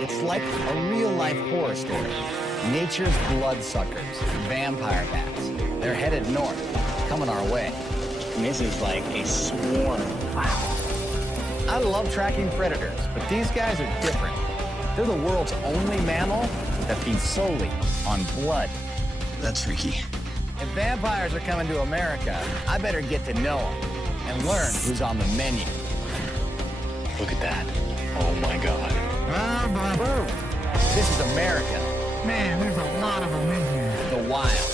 It's like a real-life horror story. Nature's bloodsuckers, vampire bats. They're headed north, coming our way. And this is like a swarm. Wow. I love tracking predators, but these guys are different. They're the world's only mammal that feeds solely on blood. That's freaky. If vampires are coming to America, I better get to know them and learn who's on the menu. Look at that. Oh, my God. This is America. Man, there's a lot of them in here. The wild.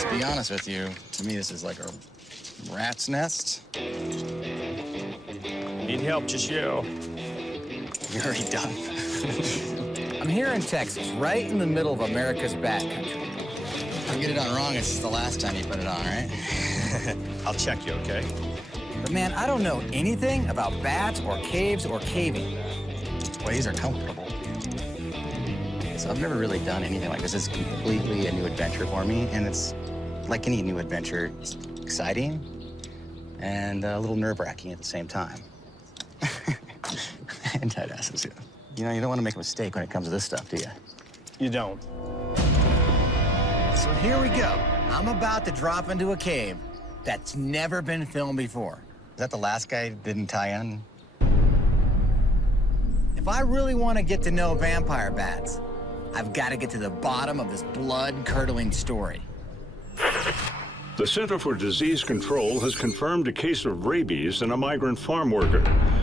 To be honest with you, to me, this is like a rat's nest. Need help, just yell. You're already done. I'm here in Texas, right in the middle of America's bat country. If I get it on wrong, it's the last time you put it on, right? I'll check you, okay? But man, I don't know anything about bats or caves or caving. Well, these are comfortable. So I've never really done anything like this. It's completely a new adventure for me, and it's like any new adventure, it's exciting and a little nerve-wracking at the same time. And tight asses, yeah. You know, you don't want to make a mistake when it comes to this stuff, do you? You don't. So here we go. I'm about to drop into a cave that's never been filmed before. Is that the last guy who didn't tie in? If I really want to get to know vampire bats, I've got to get to the bottom of this blood-curdling story. The Center for Disease Control has confirmed a case of rabies in a migrant farm worker,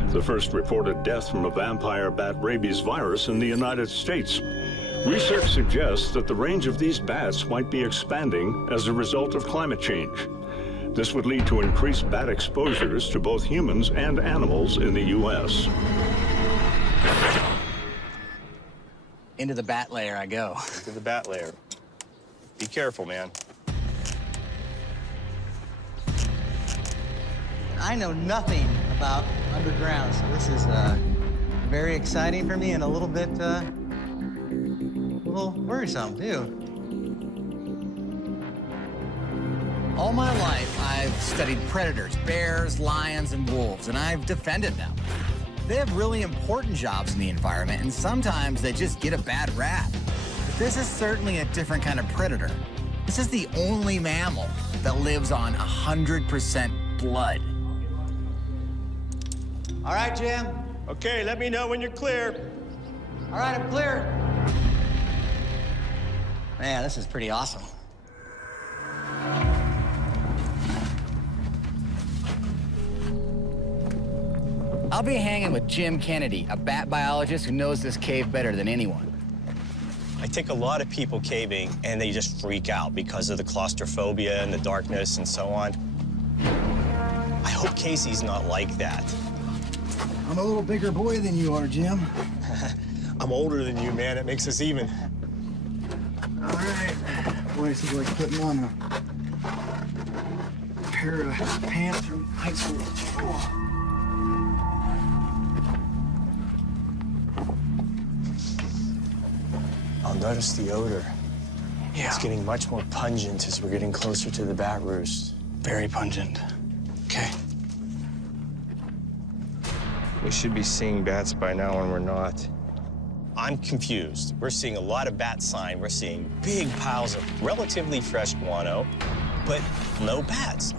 the first reported death from a vampire bat rabies virus in the United States. Research suggests that the range of these bats might be expanding as a result of climate change. This would lead to increased bat exposures to both humans and animals in the U.S. Into the bat lair I go. To the bat lair. Be careful, man. I know nothing about underground, so this is very exciting for me and a little worrisome, too. All my life, I've studied predators, bears, lions, and wolves, and I've defended them. They have really important jobs in the environment, and sometimes they just get a bad rap. But this is certainly a different kind of predator. This is the only mammal that lives on 100% blood. All right, Jim. Okay, let me know when you're clear. All right, I'm clear. Man, this is pretty awesome. I'll be hanging with Jim Kennedy, a bat biologist who knows this cave better than anyone. I take a lot of people caving, and they just freak out because of the claustrophobia and the darkness and so on. I hope Casey's not like that. I'm a little bigger boy than you are, Jim. I'm older than you, man. It makes us even. All right. Boy, this is like putting on a pair of pants from high school. I'll notice the odor. Yeah. It's getting much more pungent as we're getting closer to the bat roost. Very pungent. Okay. We should be seeing bats by now, and we're not. I'm confused. We're seeing a lot of bat sign. We're seeing big piles of relatively fresh guano, but no bats.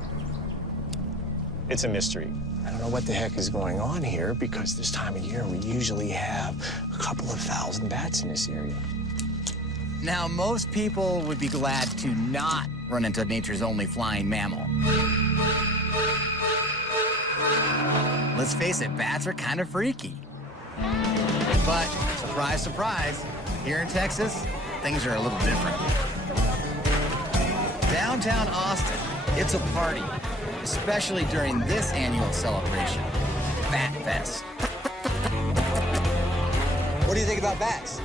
It's a mystery. I don't know what the heck is going on here, because this time of year we usually have a couple of thousand bats in this area. Now, most people would be glad to not run into nature's only flying mammal. Let's face it, bats are kind of freaky. But, surprise, surprise, here in Texas, things are a little different. Downtown Austin, it's a party, especially during this annual celebration, Bat Fest. What do you think about bats?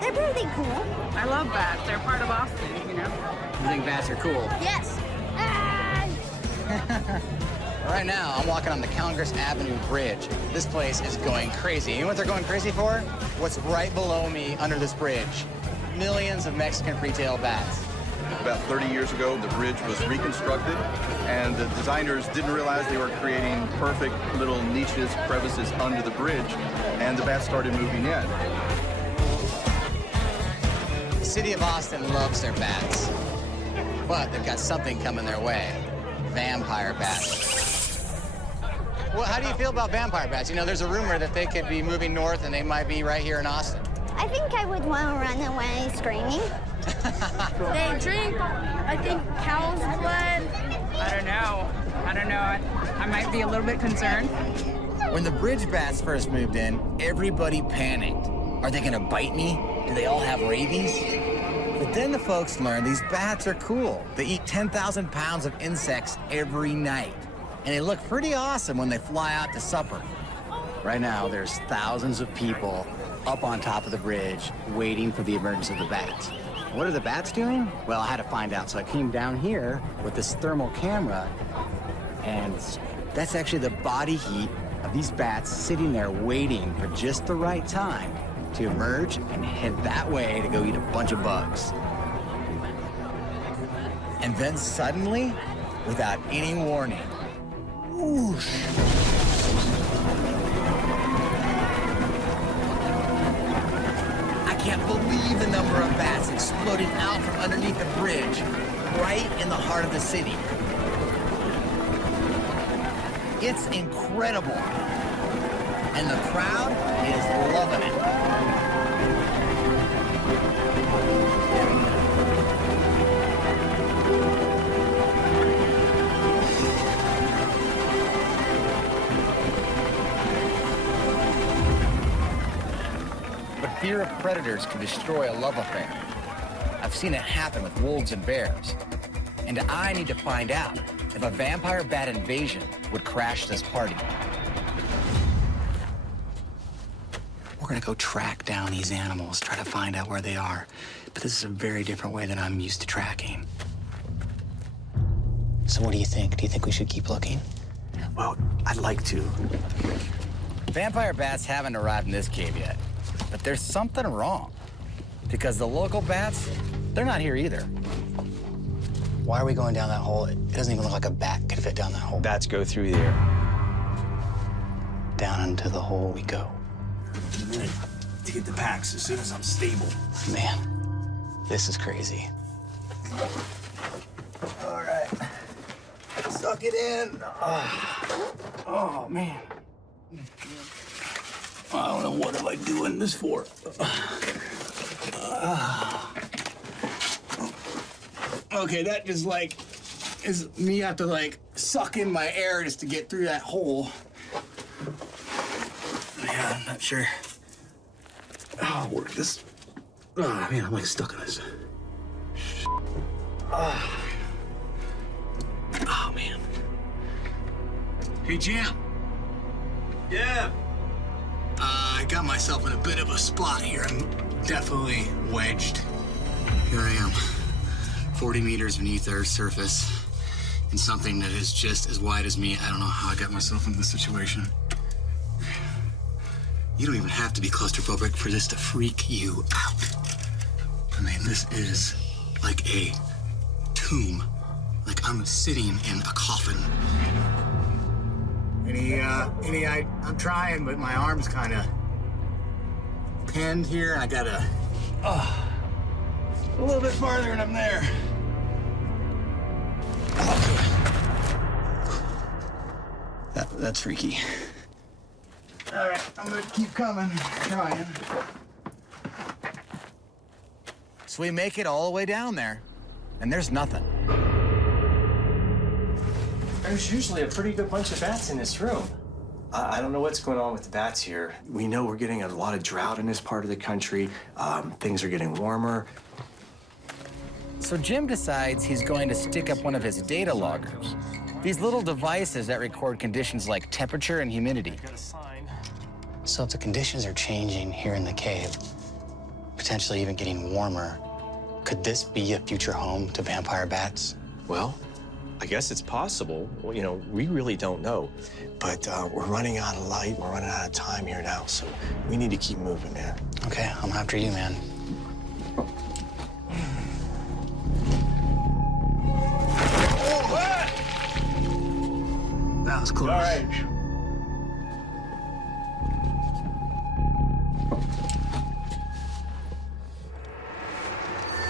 They're pretty cool. I love bats. They're part of Austin, you know? You think bats are cool? Yes. Right now, I'm walking on the Congress Avenue Bridge. This place is going crazy. You know what they're going crazy for? What's right below me under this bridge? Millions of Mexican free-tailed bats. About 30 years ago, the bridge was reconstructed, and the designers didn't realize they were creating perfect little niches, crevices under the bridge, and the bats started moving in. The city of Austin loves their bats, but they've got something coming their way. Vampire bats. Well, how do you feel about vampire bats? You know, there's a rumor that they could be moving north and they might be right here in Austin. I think I would want to run away screaming. They drink, I think, cow's blood. I don't know. I might be a little bit concerned. When the bridge bats first moved in, everybody panicked. Are they gonna bite me? Do they all have rabies? But then the folks learned these bats are cool. They eat 10,000 pounds of insects every night. And they look pretty awesome when they fly out to supper. Right now, there's thousands of people up on top of the bridge waiting for the emergence of the bats. What are the bats doing? Well, I had to find out, so I came down here with this thermal camera, and that's actually the body heat of these bats sitting there waiting for just the right time to emerge and head that way to go eat a bunch of bugs. And then suddenly, without any warning, whoosh. I can't believe the number of bats exploding out from underneath the bridge, right in the heart of the city. It's incredible. And the crowd is loving it. But fear of predators can destroy a love affair. I've seen it happen with wolves and bears. And I need to find out if a vampire bat invasion would crash this party. We're gonna go track down these animals, try to find out where they are. But this is a very different way than I'm used to tracking. So what do you think? Do you think we should keep looking? Well, I'd like to. Vampire bats haven't arrived in this cave yet, but there's something wrong. Because the local bats, they're not here either. Why are we going down that hole? It doesn't even look like a bat could fit down that hole. Bats go through there. Down into the hole we go. To get the packs as soon as I'm stable. Man, this is crazy. All right. Suck it in. Oh, man. I don't know what am I doing this for. Okay, that just like is me have to like suck in my air just to get through that hole. Yeah, I'm not sure. Oh, work this. Oh man, I'm like stuck in this. Oh man. Hey, Jim. Yeah. I got myself in a bit of a spot here. I'm definitely wedged. Here I am, 40 meters beneath Earth's surface, in something that is just as wide as me. I don't know how I got myself in this situation. You don't even have to be claustrophobic for this to freak you out. I mean, this is like a tomb. Like I'm sitting in a coffin. I'm trying, but my arm's kind of pinned here, and I gotta, a little bit farther, and I'm there. That's freaky. All right, I'm gonna keep coming, trying. So we make it all the way down there, and there's nothing. There's usually a pretty good bunch of bats in this room. I don't know what's going on with the bats here. We know we're getting a lot of drought in this part of the country. Things are getting warmer. So Jim decides he's going to stick up one of his data loggers. These little devices that record conditions like temperature and humidity. So if the conditions are changing here in the cave, potentially even getting warmer, could this be a future home to vampire bats? Well, I guess it's possible. Well, you know, we really don't know. But we're running out of light. We're running out of time here now, so we need to keep moving, man. Okay, I'm after you, man. that was close. All right.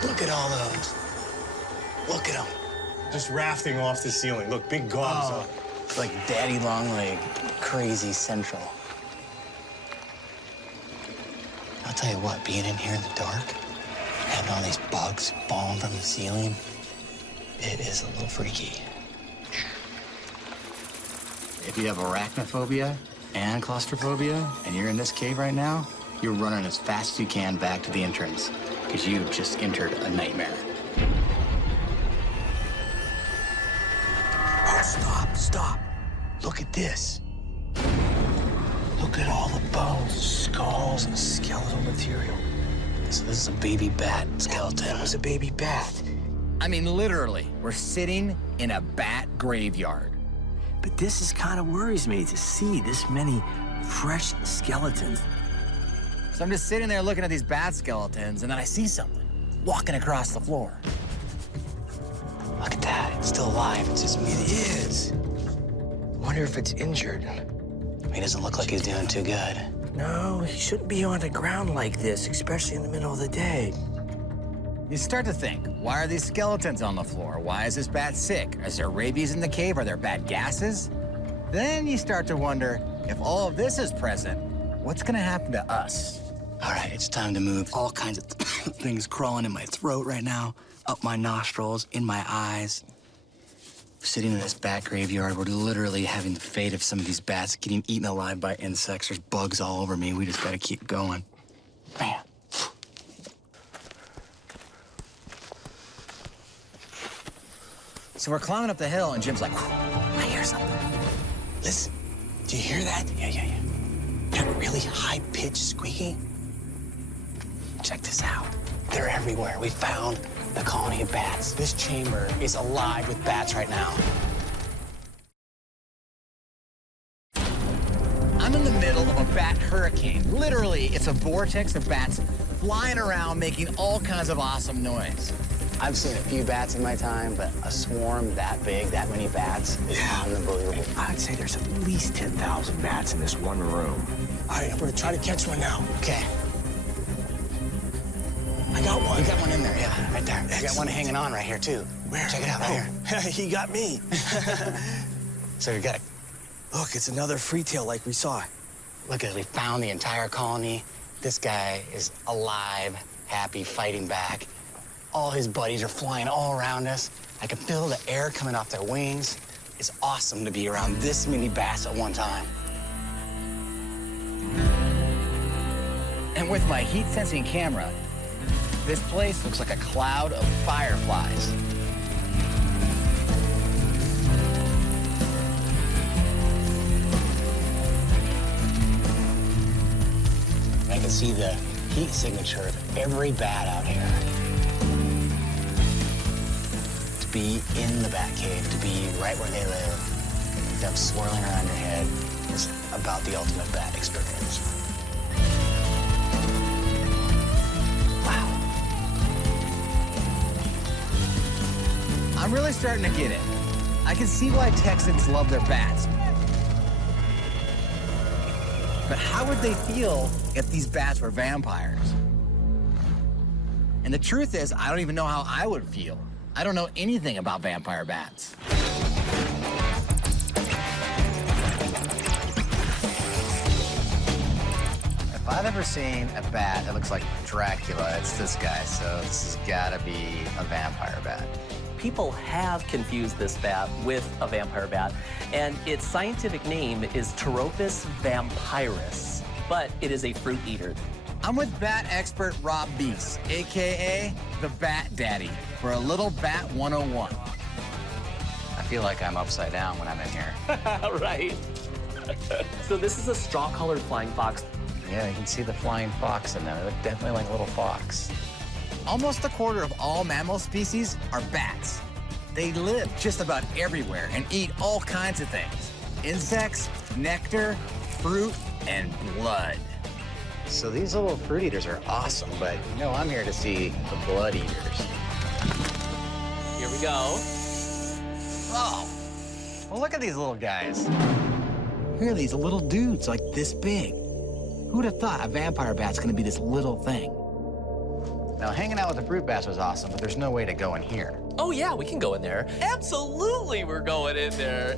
Look at all those. Look at them. Just rafting off the ceiling. Look, big gobs up. It's like Daddy Longleg, crazy central. I'll tell you what, being in here in the dark, having all these bugs falling from the ceiling, it is a little freaky. If you have arachnophobia and claustrophobia, and you're in this cave right now, you're running as fast as you can back to the entrance, because you just entered a nightmare. Oh, stop. Look at this. Look at all the bones, skulls, and skeletal material. So this is a baby bat skeleton. That was a baby bat. I mean, literally, we're sitting in a bat graveyard. But this is kind of worries me to see this many fresh skeletons. So I'm just sitting there looking at these bat skeletons, and then I see something walking across the floor. Look at that, it's still alive. It's just It is. Wonder if it's injured. He doesn't look like he's doing too good. No, he shouldn't be on the ground like this, especially in the middle of the day. You start to think, why are these skeletons on the floor? Why is this bat sick? Is there rabies in the cave? Are there bad gases? Then you start to wonder, if all of this is present, what's gonna happen to us? All right, it's time to move. All kinds of things crawling in my throat right now, up my nostrils, in my eyes. Sitting in this bat graveyard, we're literally having the fate of some of these bats getting eaten alive by insects. There's bugs all over me. We just gotta keep going. Man. So we're climbing up the hill, and Jim's like, I hear something. Listen, do you hear that? Yeah. That really high-pitched squeaking? Check this out. They're everywhere. We found the colony of bats. This chamber is alive with bats right now. I'm in the middle of a bat hurricane. Literally, it's a vortex of bats flying around, making all kinds of awesome noise. I've seen a few bats in my time, but a swarm that big, that many bats, is unbelievable. I'd say there's at least 10,000 bats in this one room. All right, I'm gonna try to catch one now. Okay. I got one. You got one in there, yeah, right there. Excellent. You got one hanging on right here, too. Where? Check it out, right here. He got me. So we got Look, it's another freetail like we saw. look at it, we found the entire colony. This guy is alive, happy, fighting back. All his buddies are flying all around us. I can feel the air coming off their wings. It's awesome to be around this many bats at one time. And with my heat-sensing camera, this place looks like a cloud of fireflies. I can see the heat signature of every bat out here. To be in the bat cave, to be right where they live, with them swirling around your head, is about the ultimate bat experience. Wow. I'm really starting to get it. I can see why Texans love their bats. But how would they feel if these bats were vampires? And the truth is, I don't even know how I would feel. I don't know anything about vampire bats. If I've ever seen a bat that looks like Dracula, it's this guy, so this has gotta be a vampire bat. People have confused this bat with a vampire bat, and its scientific name is Pteropus vampyrus, but it is a fruit eater. I'm with bat expert Rob Beese, AKA the Bat Daddy, for a little Bat 101. I feel like I'm upside down when I'm in here. Right. So this is a straw-colored flying fox. Yeah, you can see the flying fox in there. They look definitely like a little fox. Almost a quarter of all mammal species are bats. They live just about everywhere and eat all kinds of things. Insects, nectar, fruit, and blood. So these little fruit eaters are awesome, but you know, I'm here to see the blood eaters. Here we go. Oh, Well, look at these little guys. Look at these little dudes like this big. Who'd have thought a vampire bat's gonna be this little thing? Now, hanging out with the fruit bats was awesome, but there's no way to go in here. Oh, yeah, we can go in there. Absolutely, we're going in there.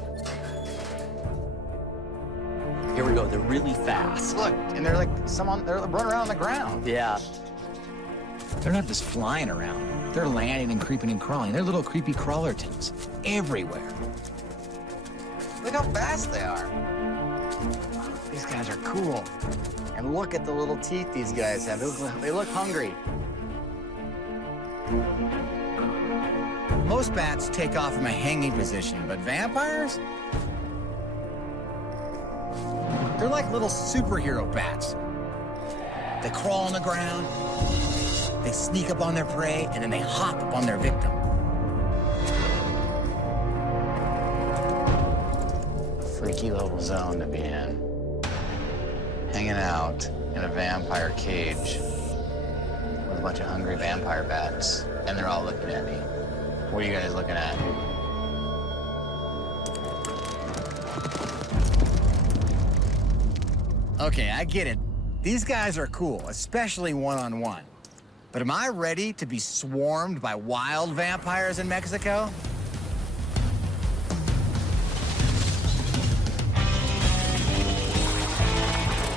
Here we go. They're really fast. Look, and they're like they're running around on the ground. Yeah. They're not just flying around. They're landing and creeping and crawling. They're little creepy crawlertons everywhere. Look how fast they are. These guys are cool. And look at the little teeth these guys have. They look hungry. Most bats take off from a hanging position, but vampires? They're like little superhero bats. They crawl on the ground, they sneak up on their prey, and then they hop up on their victim. Freaky little zone to be in. Hanging out in a vampire cage with a bunch of hungry vampire bats, and they're all looking at me. What are you guys looking at? Okay, I get it. These guys are cool, especially one-on-one. But am I ready to be swarmed by wild vampires in Mexico?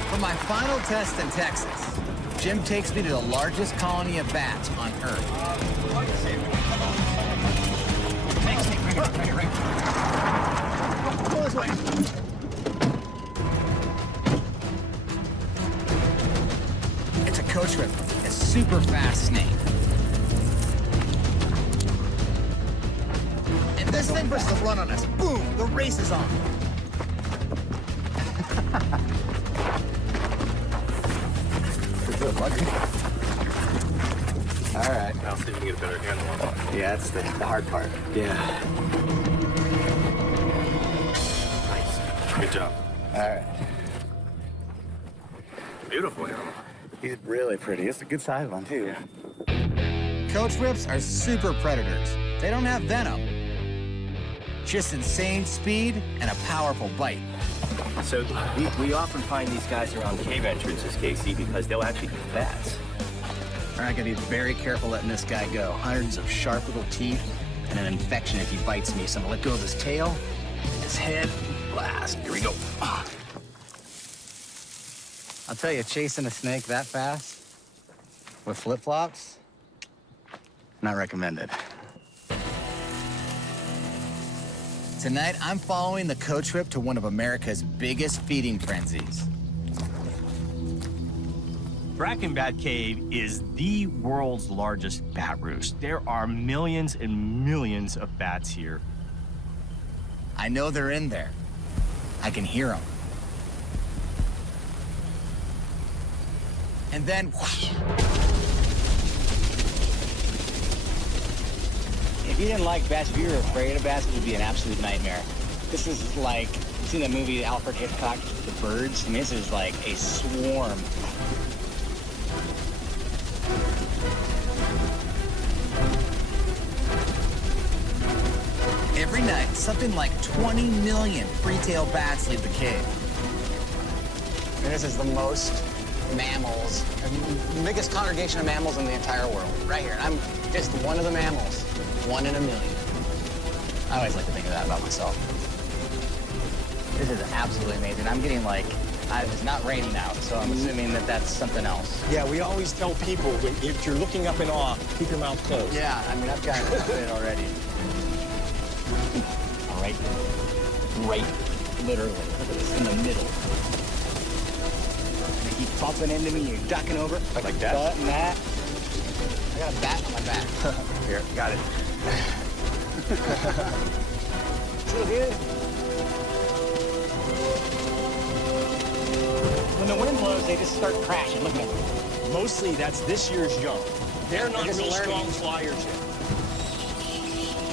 For my final test in Texas, Jim takes me to the largest colony of bats on Earth. Go this way. It's a coach whip, a super fast snake. And this thing puts the run on us. Boom, the race is on. All right. I'll see if we can get a better handle on it. Yeah, that's the hard part. Yeah. Nice. Good job. All right. Beautiful animal. He's really pretty. It's a good size one, too. Coach whips are super predators. They don't have venom. Just insane speed and a powerful bite. So we often find these guys around cave entrances, Casey, because they'll actually eat bats. All right, I gotta be very careful letting this guy go. Hundreds of sharp little teeth and an infection if he bites me. So I'm gonna let go of his tail, his head, blast. Here we go. I'll tell you, chasing a snake that fast with flip-flops, not recommended. Tonight, I'm following the coach whip to one of America's biggest feeding frenzies. Bracken Bat Cave is the world's largest bat roost. There are millions and millions of bats here. I know they're in there. I can hear them. And then, whoosh. If you didn't like bats, if you were afraid of bats, it would be an absolute nightmare. This is like, you've seen that movie Alfred Hitchcock, The Birds? I mean, this is like a swarm. Every night, something like 20 million free-tailed bats leave the cave. And this is the most mammals, the biggest congregation of mammals in the entire world, right here. And I'm just one of the mammals, 1 in a million. I always like to think of that about myself. This is absolutely amazing. I'm getting like, it's not raining out, so I'm assuming that that's something else. Yeah, we always tell people, if you're looking up in awe, keep your mouth closed. Yeah, I mean, I've got it already. Right, literally. Look at this, in the middle. They keep bumping into me, you're ducking over. Like that? Butt and that. I got a bat on my back. Here, got it. See, dude? When the wind blows, they just start crashing. Look at them. Mostly that's this year's young. They're not just real learning. strong flyers yet.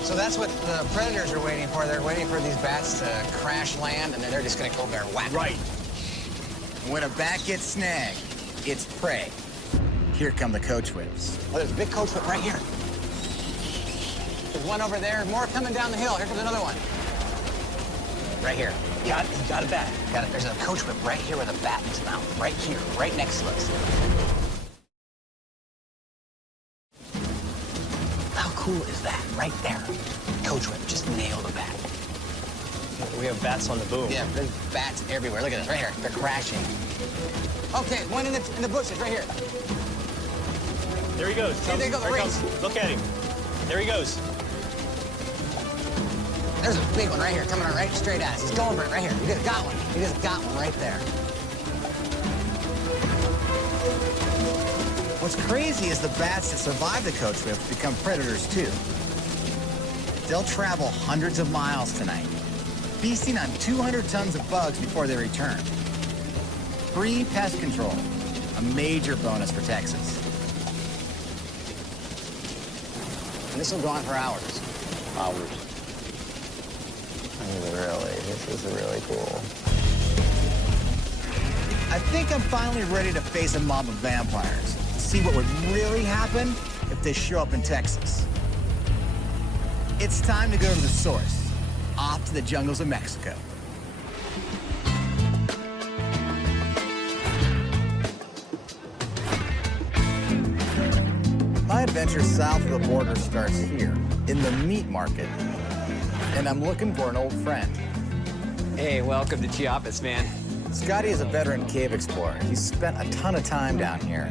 So that's what the predators are waiting for. They're waiting for these bats to crash land, and then they're just gonna go there and whack. Right. When a bat gets snagged, it's prey. Here come the coach whips. Oh, there's a big coach whip right here. There's one over there. More coming down the hill. Here comes another one. right here. You got a bat. Got it. There's a coach whip right here with a bat in its mouth. Right here, right next to us. How cool is that? Right there. Coach whip just nailed a bat. We have bats on the boom. Yeah, there's bats everywhere. Look at this, right here. They're crashing. Okay, one in the bushes, right here. There he goes. Here they go, the There he race. goes. Look at him. There he goes. There's a big one right here, coming right straight at us. He's going for it right here. He just got one. He just got one right there. What's crazy is the bats that survive the coach whip become predators too. They'll travel hundreds of miles tonight, feasting on 200 tons of bugs before they return. Free pest control, a major bonus for Texas. And this will go on for hours. Hours. This is really cool. I think I'm finally ready to face a mob of vampires, to see what would really happen if they show up in Texas. It's time to go to the source, off to the jungles of Mexico. My adventure south of the border starts here, in the meat market, and I'm looking for an old friend. Hey, welcome to Chiapas, man. Scotty is a veteran cave explorer. He's spent a ton of time down here.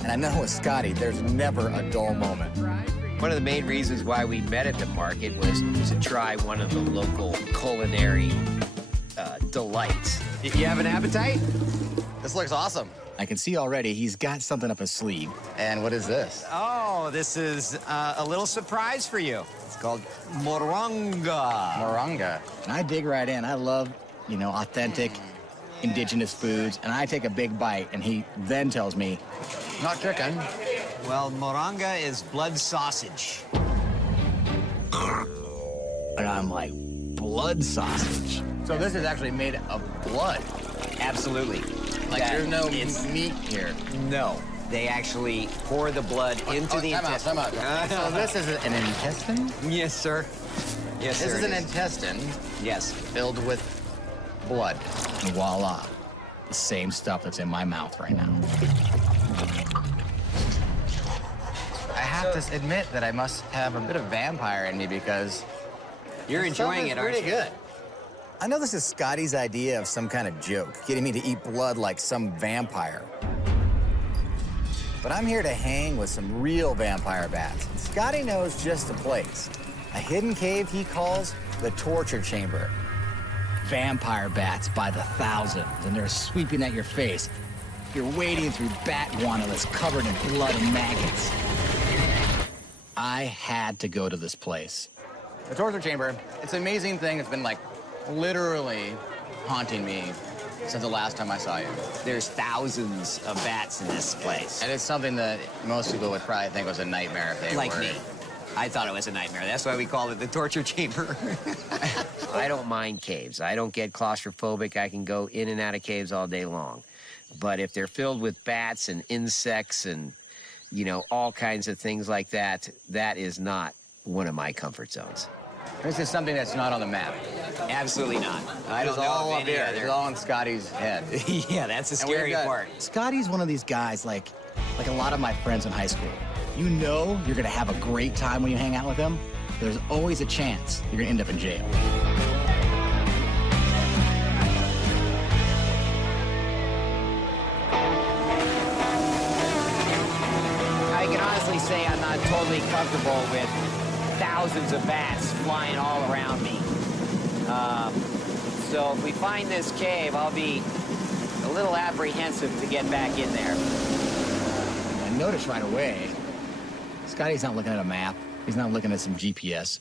And I know with Scotty, there's never a dull moment. One of the main reasons why we met at the market was to try one of the local culinary delights. You have an appetite? This looks awesome. I can see already he's got something up his sleeve. And what is this? Oh, this is a little surprise for you. It's called moronga. Moronga. And I dig right in. I love, authentic, indigenous foods. And I take a big bite, and he then tells me, not chicken. Well, moronga is blood sausage. And I'm like, blood sausage? So this is actually made of blood. Absolutely. Like there's no meat here. No. They actually pour the blood into the intestine. Time out. So this is an intestine? Yes, sir. Yes, sir. This is an intestine. Yes. Filled with blood. And voila, the same stuff that's in my mouth right now. I have to admit that I must have a bit of vampire in me because you're enjoying it, aren't you? Pretty good. I know this is Scotty's idea of some kind of joke, getting me to eat blood like some vampire. But I'm here to hang with some real vampire bats. And Scotty knows just the place. A hidden cave he calls the torture chamber. Vampire bats by the thousands, and they're sweeping at your face. You're wading through bat guano that's covered in blood and maggots. I had to go to this place. The torture chamber, it's an amazing thing. It's been like literally haunting me since the last time I saw you. There's thousands of bats in this place. And it's something that most people would probably think was a nightmare if they like were. me. I thought it was a nightmare. That's why we call it the torture chamber. I don't mind caves. I don't get claustrophobic. I can go in and out of caves all day long. But if they're filled with bats and insects and, all kinds of things like that, that is not one of my comfort zones. This is something that's not on the map. Absolutely not. I don't know all of up any here. other. It's all in Scotty's head. Yeah, that's the scary part. Scotty's one of these guys like a lot of my friends in high school. You know you're gonna have a great time when you hang out with him. There's always a chance you're gonna end up in jail. I can honestly say I'm not totally comfortable with thousands of bats flying all around me. So if we find this cave, I'll be a little apprehensive to get back in there. I noticed right away, Scotty's not looking at a map. He's not looking at some GPS.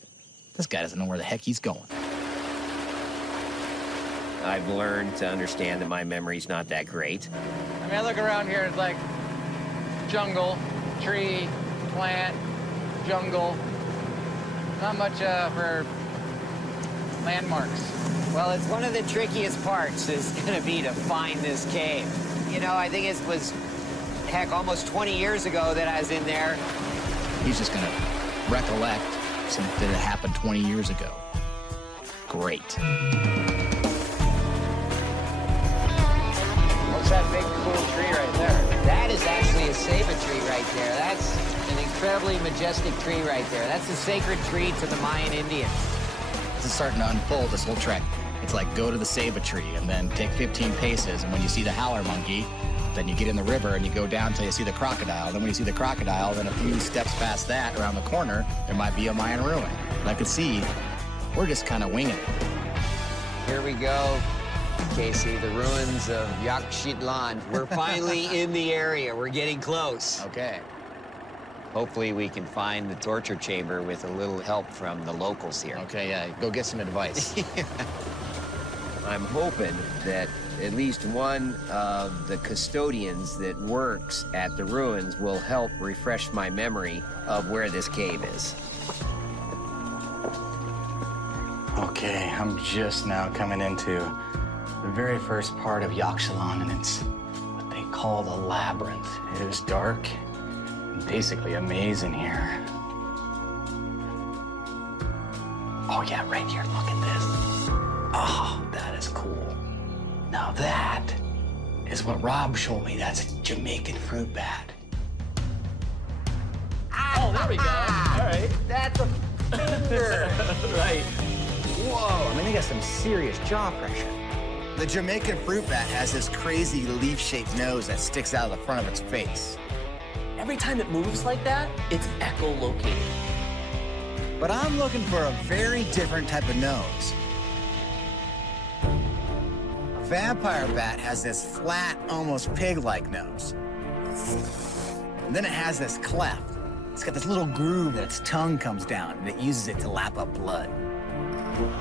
This guy doesn't know where the heck he's going. I've learned to understand that my memory's not that great. I mean, I look around here, it's like jungle, tree, plant, jungle. Not much for landmarks. Well, it's one of the trickiest parts is gonna be to find this cave. I think it was, heck, almost 20 years ago that I was in there. He's just gonna recollect something that happened 20 years ago. great. What's that big cool tree right there? That is actually a saber tree right there. That's an incredibly majestic tree right there. That's a sacred tree to the Mayan Indians. This is starting to unfold, this whole trek. It's like go to the saber tree and then take 15 paces, and when you see the howler monkey, then you get in the river and you go down till you see the crocodile. Then when you see the crocodile, then a few steps past that, around the corner, there might be a Mayan ruin. And I could see we're just kind of winging it. Here we go, Casey, the ruins of Yaxchitlan. We're finally in the area. We're getting close. Okay. Hopefully we can find the torture chamber with a little help from the locals here. Okay, yeah, go get some advice. I'm hoping that at least one of the custodians that works at the ruins will help refresh my memory of where this cave is. Okay, I'm just now coming into the very first part of Yaxchilan, and it's what they call the labyrinth. It is dark and basically a maze in here. Oh yeah, right here, look at this. Oh, that is cool. Now that is what Rob showed me. That's a Jamaican fruit bat. Oh, there we go. All right. That's a finger. Right. Whoa, I mean, they got some serious jaw pressure. The Jamaican fruit bat has this crazy leaf-shaped nose that sticks out of the front of its face. Every time it moves like that, it's echolocated. But I'm looking for a very different type of nose. A vampire bat has this flat, almost pig-like nose. And then it has this cleft. It's got this little groove that its tongue comes down, and it uses it to lap up blood.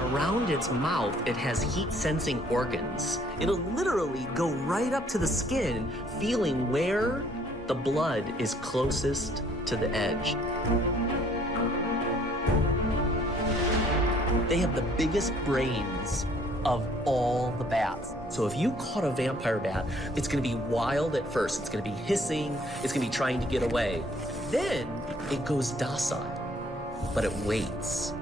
Around its mouth, it has heat-sensing organs. It'll literally go right up to the skin, feeling where the blood is closest to the edge. They have the biggest brains of all the bats. So if you caught a vampire bat, it's gonna be wild at first. It's gonna be hissing, it's gonna be trying to get away. Then it goes docile, but it waits.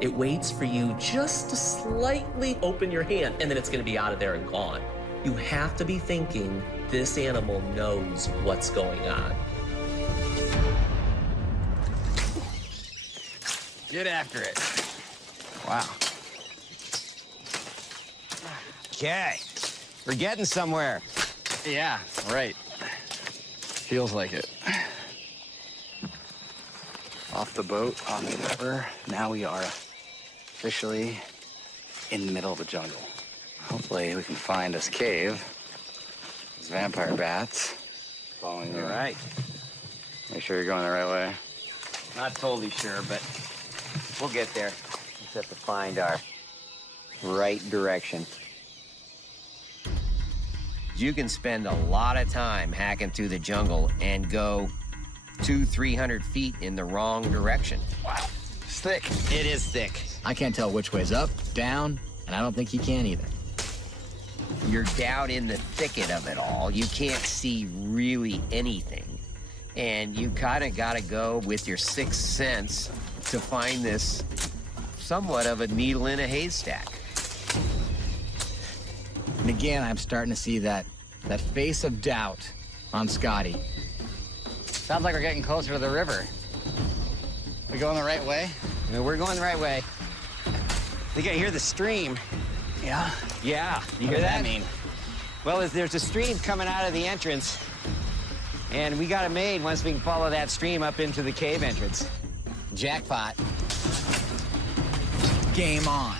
It waits for you just to slightly open your hand, and then it's gonna be out of there and gone. You have to be thinking, this animal knows what's going on. Get after it. Wow. Okay, we're getting somewhere. Yeah, right. Feels like it. Off the boat, on the river. Now we are officially in the middle of the jungle. Hopefully we can find this cave. These vampire bats following you. All right. Make sure you're going the right way. Not totally sure, but we'll get there. Just have to find our right direction. You can spend a lot of time hacking through the jungle and go 200-300 feet in the wrong direction. Wow, it's thick. It is thick. I can't tell which way's up, down, and I don't think he can either. You're down in the thicket of it all. You can't see really anything. And you kind of got to go with your sixth sense to find this somewhat of a needle in a haystack. And again, I'm starting to see that face of doubt on Scotty. Sounds like we're getting closer to the river. We going the right way? I mean, we're going the right way. I think I hear the stream. Yeah? Yeah. You hear What does that? that mean? Well, there's a stream coming out of the entrance, and we got it made once we can follow that stream up into the cave entrance. Jackpot. Game on.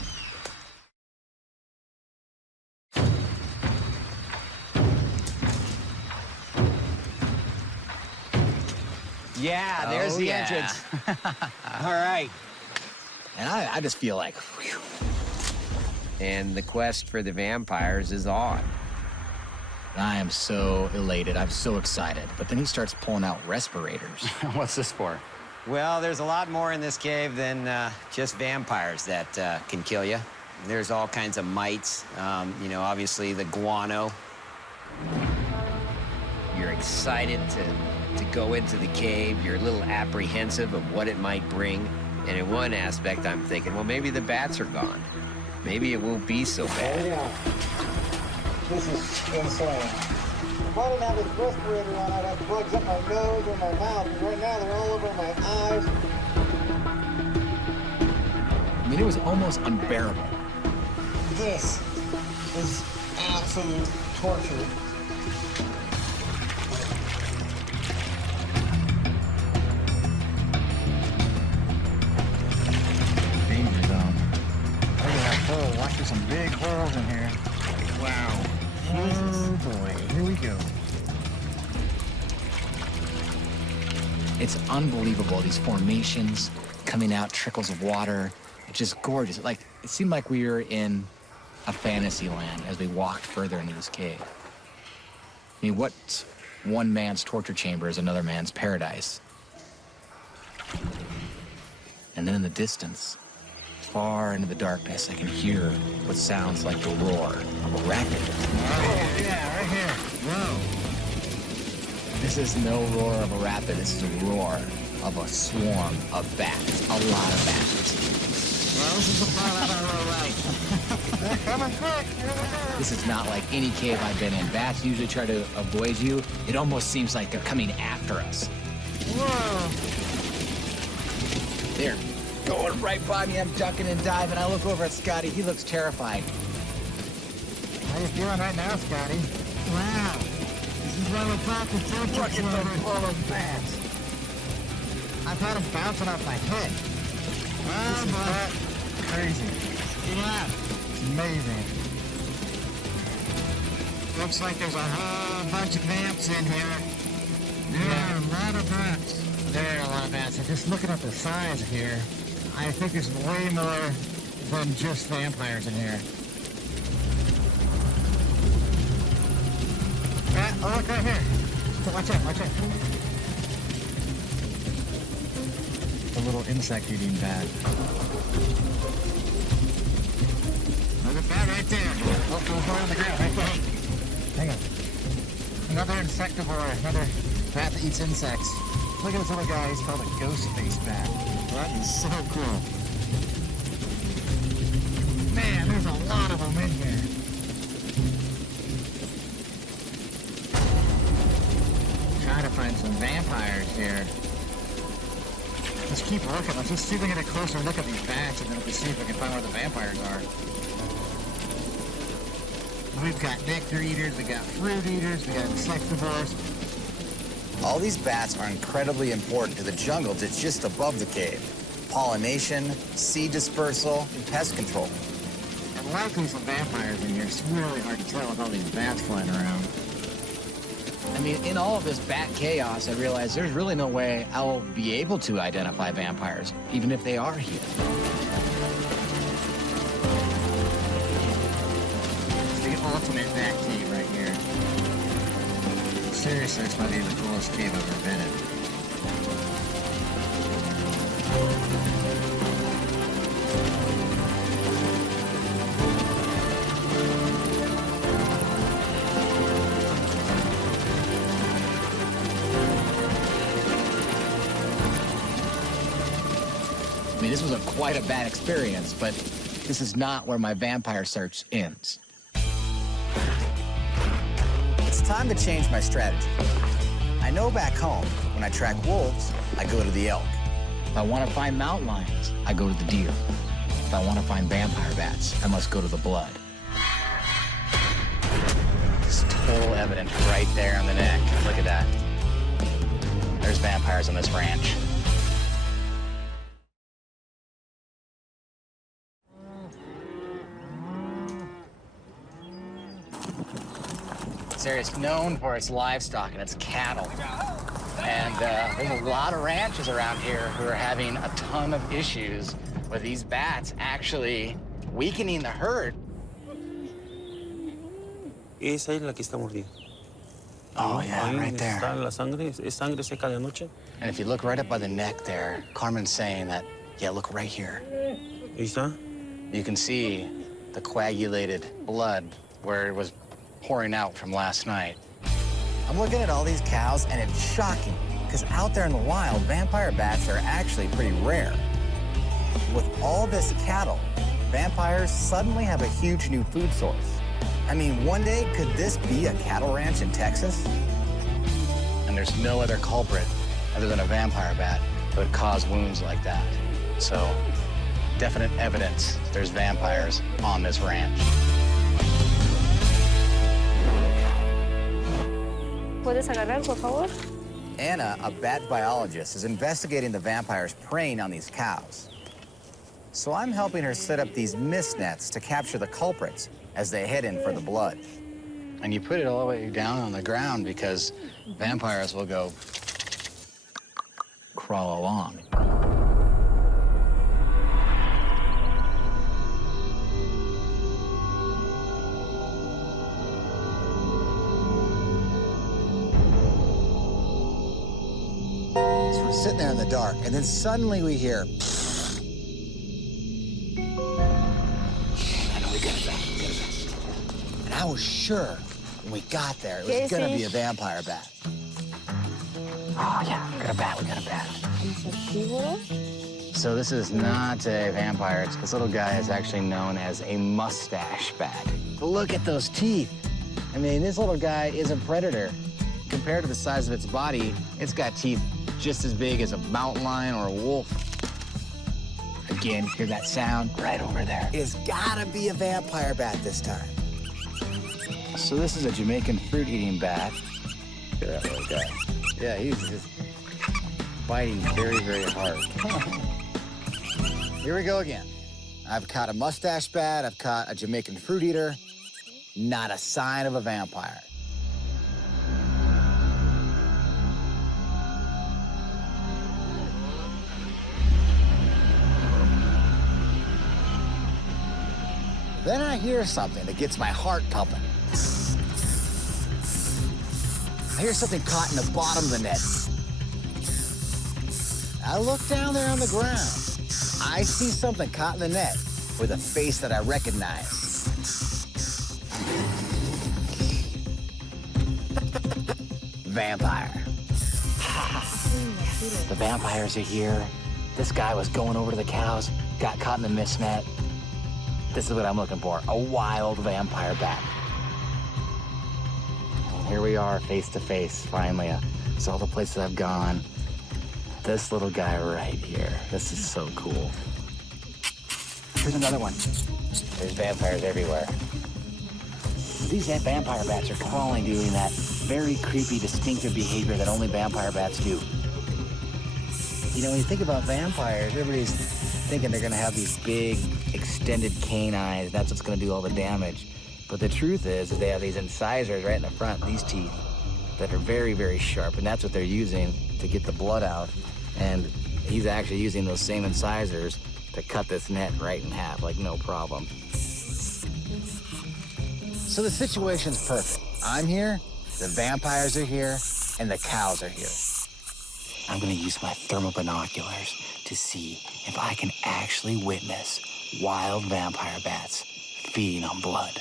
Yeah, there's the entrance. All right. And I just feel like, whew. And the quest for the vampires is on. I am so elated. I'm so excited. But then he starts pulling out respirators. What's this for? Well, there's a lot more in this cave than just vampires that can kill you. There's all kinds of mites. You know, obviously the guano. You're excited to go into the cave. You're a little apprehensive of what it might bring. And in one aspect, I'm thinking, well, maybe the bats are gone. maybe it won't be so bad. Yeah. This is insane. If I didn't have this respirator on, I'd have bugs up my nose or my mouth. And right now, they're all over my eyes. I mean, it was almost unbearable. This is absolute torture. Danger zone. Look at that hole. Watch, there's some big holes in here. Wow. Oh boy, here we go. It's unbelievable, these formations coming out, trickles of water. It's just gorgeous. Like, it seemed like we were in a fantasy land as we walked further into this cave. I mean, what's one man's torture chamber is another man's paradise. And then in the distance, far into the darkness, I can hear what sounds like the roar of a racket. Oh, yeah, right here. Whoa. This is no roar of a rapid, this is a roar of a swarm of bats, a lot of bats. Well, this is the part I don't like. They're coming quick. This is not like any cave I've been in. Bats usually try to avoid you. It almost seems like they're coming after us. Whoa. They're going right by me. I'm ducking and diving. I look over at Scotty. He looks terrified. How you feeling right now, Scotty? Wow. This is why we're talking temperature full of bats. I've had them bouncing off my head. Oh, boy. Crazy. Yeah. It's amazing. Looks like there's a whole bunch of bats in here. Yeah, a lot of bats. There are a lot of bats. And just looking at the size here, I think there's way more than just vampires in here. Oh, look right here. Watch out, watch out. The little insect-eating bat. Look at that right there. Oh, on the ground, right there. Hang on. Another insectivore, another bat that eats insects. Look at this little guy, he's called a ghost face bat. That is so cool. Man, there's a lot of them in here. Trying to find some vampires here. Let's keep looking. Let's just see if we can get a closer look at these bats, and then we can see if we can find where the vampires are. We've got nectar eaters, we got fruit eaters, we got insectivores. All these bats are incredibly important to the jungle that's just above the cave. Pollination, seed dispersal, and pest control. And likely some vampires in here. It's really hard to tell with all these bats flying around. I mean, in all of this bat chaos, I realized there's really no way I will be able to identify vampires, even if they are here. It's the ultimate bat cave right here. Seriously, this might be the coolest cave I've ever been in. I mean, this was quite a bad experience, but this is not where my vampire search ends. It's time to change my strategy. I know back home, when I track wolves, I go to the elk. If I want to find mountain lions, I go to the deer. If I want to find vampire bats, I must go to the blood. There's total evidence right there on the neck. Look at that. There's vampires on this ranch. This area is known for its livestock and its cattle. And there's a lot of ranches around here who are having a ton of issues with these bats actually weakening the herd. Esa es la que está mordida. Oh, yeah, Ahí right there. está la sangre, es sangre seca de anoche. And if you look right up by the neck there, Carmen's saying that, yeah, look right here. Ahí está. You can see the coagulated blood where it was pouring out from last night. I'm looking at all these cows, and it's shocking, because out there in the wild, vampire bats are actually pretty rare. With all this cattle, vampires suddenly have a huge new food source. I mean, one day, could this be a cattle ranch in Texas? And there's no other culprit other than a vampire bat that would cause wounds like that. So, definite evidence there's vampires on this ranch. ¿Puedes agarrar, por favor? Anna, a bat biologist, is investigating the vampires preying on these cows. So I'm helping her set up these mist nets to capture the culprits as they head in for the blood. And you put it all the way down on the ground because vampires will go crawl along. So we're sitting there in the dark, and then suddenly we hear... I know we got it. And I was sure when we got there it was gonna be a vampire bat. Oh, yeah, we got a bat, we got a bat. So this is not a vampire. This little guy is actually known as a mustache bat. But look at those teeth. I mean, this little guy is a predator. Compared to the size of its body, it's got teeth just as big as a mountain lion or a wolf. Again, hear that sound right over there. It's gotta be a vampire bat this time. So this is a Jamaican fruit-eating bat. Look at that little guy. Yeah, he's just biting very, very hard. Here we go again. I've caught a mustache bat, I've caught a Jamaican fruit eater. Not a sign of a vampire. Then I hear something that gets my heart pumping. I hear something caught in the bottom of the net. I look down there on the ground. I see something caught in the net with a face that I recognize. Vampire. The vampires are here. This guy was going over to the cows, got caught in the mist net. This is what I'm looking for, a wild vampire bat. And here we are, face to face, finally. It's all the places I've gone. This little guy right here. This is so cool. Here's another one. There's vampires everywhere. These vampire bats are crawling, doing that very creepy, distinctive behavior that only vampire bats do. You know, when you think about vampires, everybody's thinking they're gonna have these big, extended canines. That's what's gonna do all the damage. But the truth is they have these incisors right in the front, these teeth, that are very, very sharp, and that's what they're using to get the blood out. And he's actually using those same incisors to cut this net right in half, like no problem. So the situation's perfect. I'm here, the vampires are here, and the cows are here. I'm gonna use my thermal binoculars to see if I can actually witness wild vampire bats feeding on blood.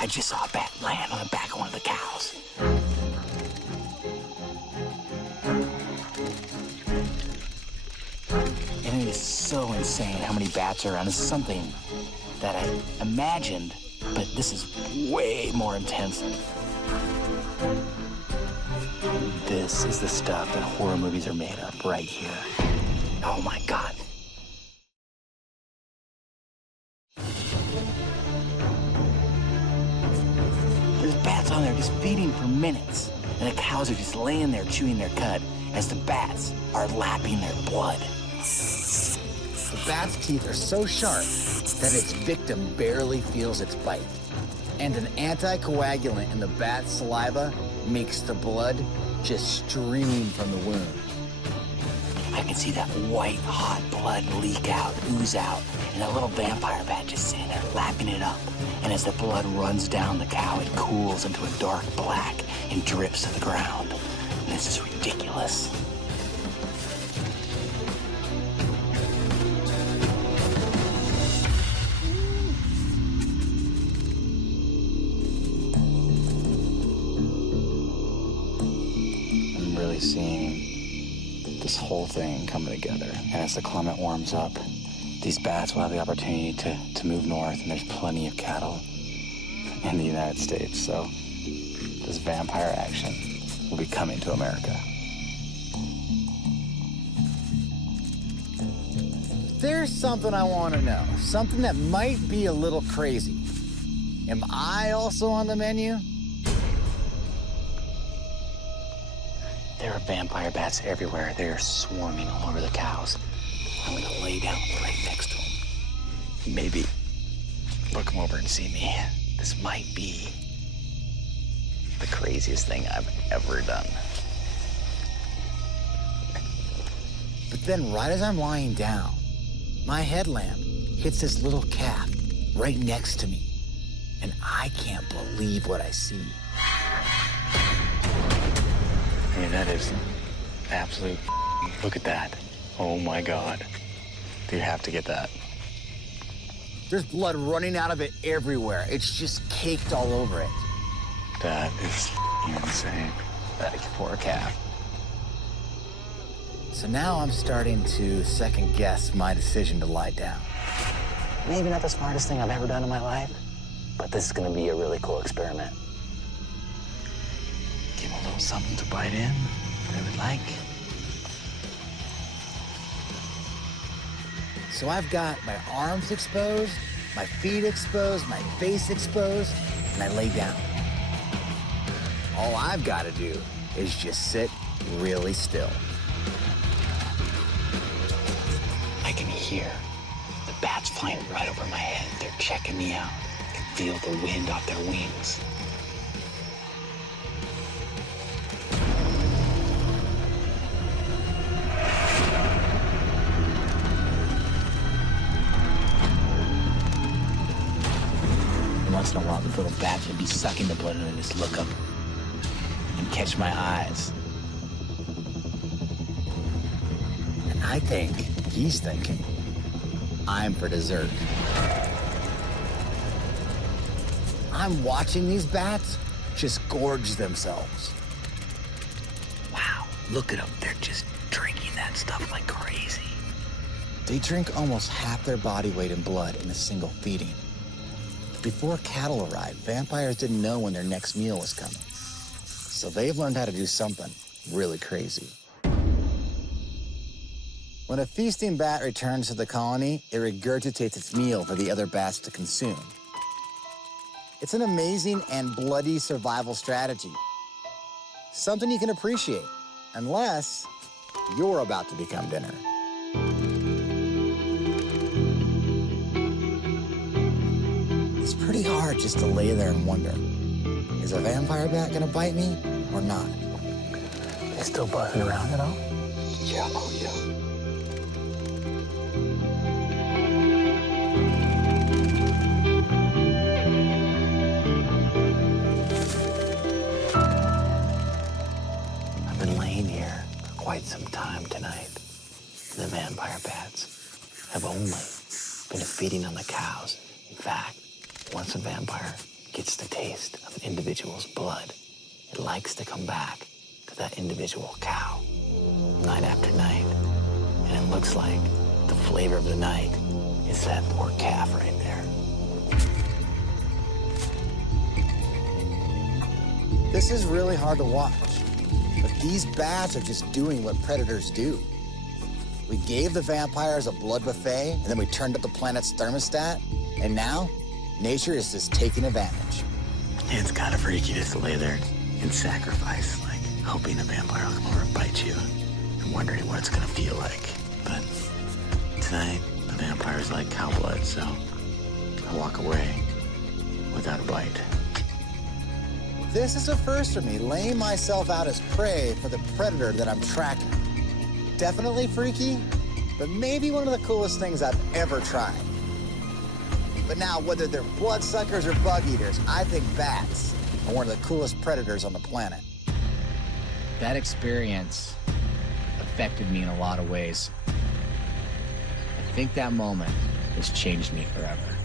I just saw a bat land on the back of one of the cows. And it is so insane how many bats are around. This is something that I imagined, but this is way more intense. This is the stuff that horror movies are made of right here. Oh my God. There's bats on there just feeding for minutes, and the cows are just laying there chewing their cud as the bats are lapping their blood. The bat's teeth are so sharp that its victim barely feels its bite. And an anticoagulant in the bat's saliva makes the blood just stream from the wound. I I can see that white, hot blood leak out, ooze out, and that little vampire bat just sitting there lapping it up. And as the blood runs down the cow, it cools into a dark black and drips to the ground. And this is ridiculous. I'm really seeing this whole thing coming together. And as the climate warms up, these bats will have the opportunity to move north, and there's plenty of cattle in the United States. So this vampire action will be coming to America. There's something I want to know, something that might be a little crazy. Am I also on the menu? There are vampire bats everywhere. They're swarming all over the cows. I'm gonna lay down right next to them. Maybe they'll come over and see me. This might be the craziest thing I've ever done. But then right as I'm lying down, my headlamp hits this little calf right next to me. And I can't believe what I see. I mean, that is absolute. Look at that. Oh my God. You have to get that. There's blood running out of it everywhere. It's just caked all over it. That is insane. That poor calf. So now I'm starting to second guess my decision to lie down. Maybe not the smartest thing I've ever done in my life, but this is gonna be a really cool experiment. Give them a little something to bite in, they would like. So I've got my arms exposed, my feet exposed, my face exposed, and I lay down. All I've got to do is just sit really still. I can hear the bats flying right over my head. They're checking me out. I can feel the wind off their wings. Once in a while, the little bats would be sucking the blood and then just look up and catch my eyes. And I think he's thinking, I'm for dessert. I'm watching these bats just gorge themselves. Wow, look at them. They're just drinking that stuff like crazy. They drink almost half their body weight in blood in a single feeding. Before cattle arrived, vampires didn't know when their next meal was coming. So they've learned how to do something really crazy. When a feasting bat returns to the colony, it regurgitates its meal for the other bats to consume. It's an amazing and bloody survival strategy. Something you can appreciate, unless you're about to become dinner. It's pretty hard just to lay there and wonder, is a vampire bat gonna bite me or not? They still buzzing around at all? Yeah, oh yeah. I've been laying here for quite some time tonight. The vampire bats have only been feeding on the cows. In fact, once a vampire gets the taste of an individual's blood, it likes to come back to that individual cow night after night. And it looks like the flavor of the night is that poor calf right there. This is really hard to watch, but these bats are just doing what predators do. We gave the vampires a blood buffet, and then we turned up the planet's thermostat, and now nature is just taking advantage. It's kind of freaky just to lay there and sacrifice, like hoping a vampire will come over and bite you and wondering what it's gonna feel like. But tonight, the vampire's like cow blood, so I walk away without a bite. This is a first for me, laying myself out as prey for the predator that I'm tracking. definitely freaky, but maybe one of the coolest things I've ever tried. But now, whether they're bloodsuckers or bug eaters, I think bats are one of the coolest predators on the planet. That experience affected me in a lot of ways. I think that moment has changed me forever.